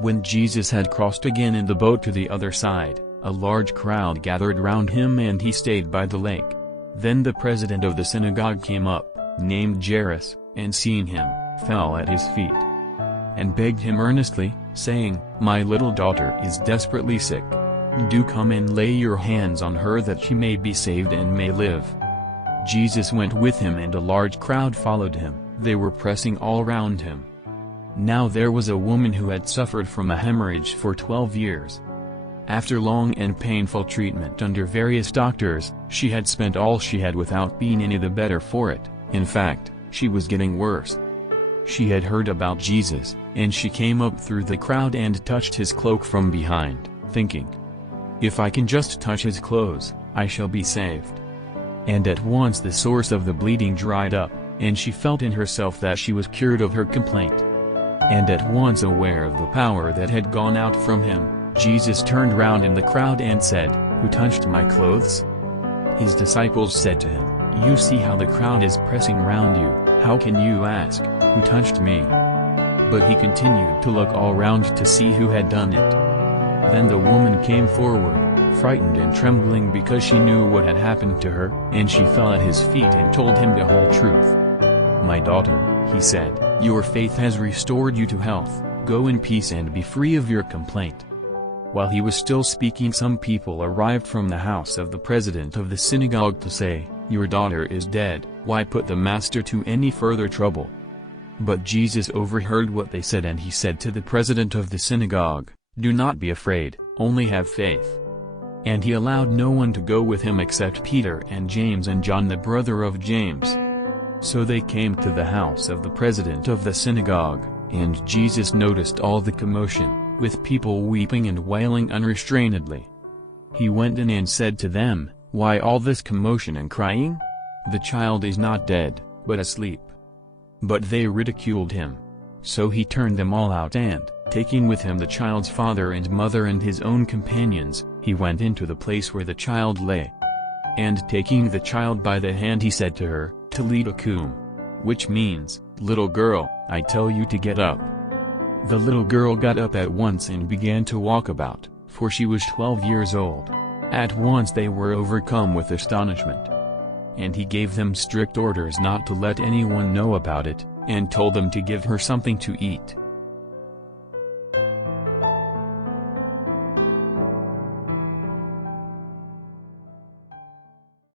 When Jesus had crossed again in the boat to the other side, a large crowd gathered round him and he stayed by the lake. Then the president of the synagogue came up, named Jairus, and seeing him, fell at his feet and begged him earnestly, saying, "My little daughter is desperately sick. Do come and lay your hands on her that she may be saved and may live." Jesus went with him and a large crowd followed him. They were pressing all round him. Now there was a woman who had suffered from a hemorrhage for 12 years. After long and painful treatment under various doctors, she had spent all she had without being any the better for it. In fact, she was getting worse. She had heard about Jesus, and she came up through the crowd and touched his cloak from behind, thinking, "If I can just touch his clothes, I shall be saved." And at once the source of the bleeding dried up, and she felt in herself that she was cured of her complaint. And at once aware of the power that had gone out from him, Jesus turned round in the crowd and said, "Who touched my clothes?" His disciples said to him, "You see how the crowd is pressing round you, how can you ask, 'Who touched me?'" But he continued to look all round to see who had done it. Then the woman came forward, frightened and trembling because she knew what had happened to her, and she fell at his feet and told him the whole truth. "My daughter," he said, "your faith has restored you to health, go in peace and be free of your complaint." While he was still speaking, some people arrived from the house of the president of the synagogue to say, "Your daughter is dead, why put the master to any further trouble?" But Jesus overheard what they said and he said to the president of the synagogue, "Do not be afraid, only have faith." And he allowed no one to go with him except Peter and James and John the brother of James. So they came to the house of the president of the synagogue, and Jesus noticed all the commotion, with people weeping and wailing unrestrainedly. He went in and said to them, "Why all this commotion and crying? The child is not dead, but asleep." But they ridiculed him. So he turned them all out and, taking with him the child's father and mother and his own companions, he went into the place where the child lay. And taking the child by the hand he said to her, "Talita kum," which means, "Little girl, I tell you to get up." The little girl got up at once and began to walk about, for she was 12 years old. At once they were overcome with astonishment. And he gave them strict orders not to let anyone know about it, and told them to give her something to eat.